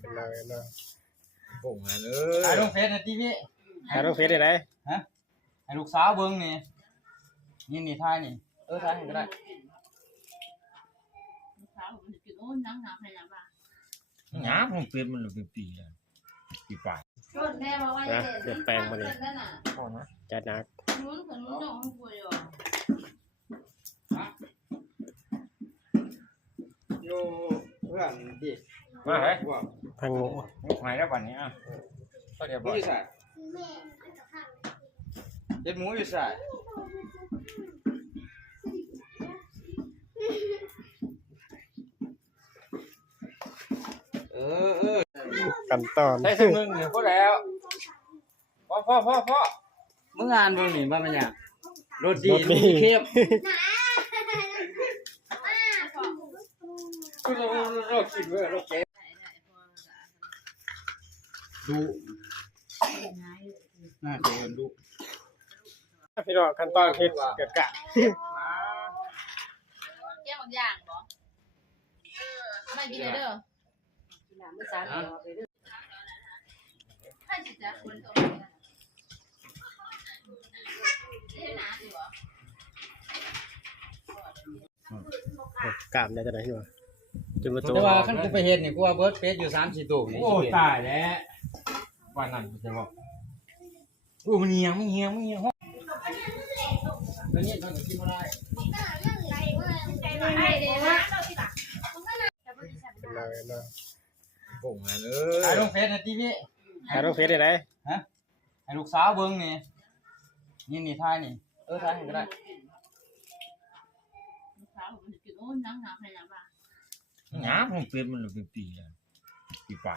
เป็นเราเนาะ ผมงานถ่ายลงเฟซในทีวี ถ่ายลงเฟซได้ไหน ฮะให้ลูกสาวเบิ่งนี่นี่ถ่ายนี่ถ่ายให้ก็ได้หยาผมเป็นมันเป็นปีแล้วปีปลาย นะเปลี่ยนแปลงมาเลย พอนะ จัดหนัก อยู่เพื่อนดิ มาเฮ้ย ทางงู หายแล้ววันนี้อ่ะก็เดี๋ยว ห บ มู อก อยู่ใส่เฮ็ดหมูอยู่ใส่ กันตอน ใส่สมึงเนี่ยพอแล้วพ่อ มึงอ่านเบิ่งนี่ว่ามันหยังรสดีมีเข้ม เราคิดว่าเราเก็บ ดูน่าเกินดู พี่น้องขั้นตอนเฮ็ดเกิดกะ แก้บางอย่างบ่ไม่กินเลยเด้อให้สิจ๊ะคนตัวนี้หนาดีบ่ กล้ามได้จังได๋พี่ว่าจนมาโต แต่ว่าคันกูไปเฮ็ดนี่กูว่าเบิดเฟซอยู่3-4ตู้นี่ โอ้ตายแล้ววันนั้นจะบอกโอ้มันเหี่ยมันเหี่ยแล้วนี่มันก็กินบ่ได้ ให้เด้อ เป็นเราเนาะ ผมงาน ถ่ายลงเฟซในทีวี ถ่ายลงเฟซได้ไหน ฮะให้ลูกสาวเบิ่งนี่นี่ถ่ายนี่ถ่ายให้ก็ได้ หยาผมเป็นมันเป็นปีแล้วปีปลาย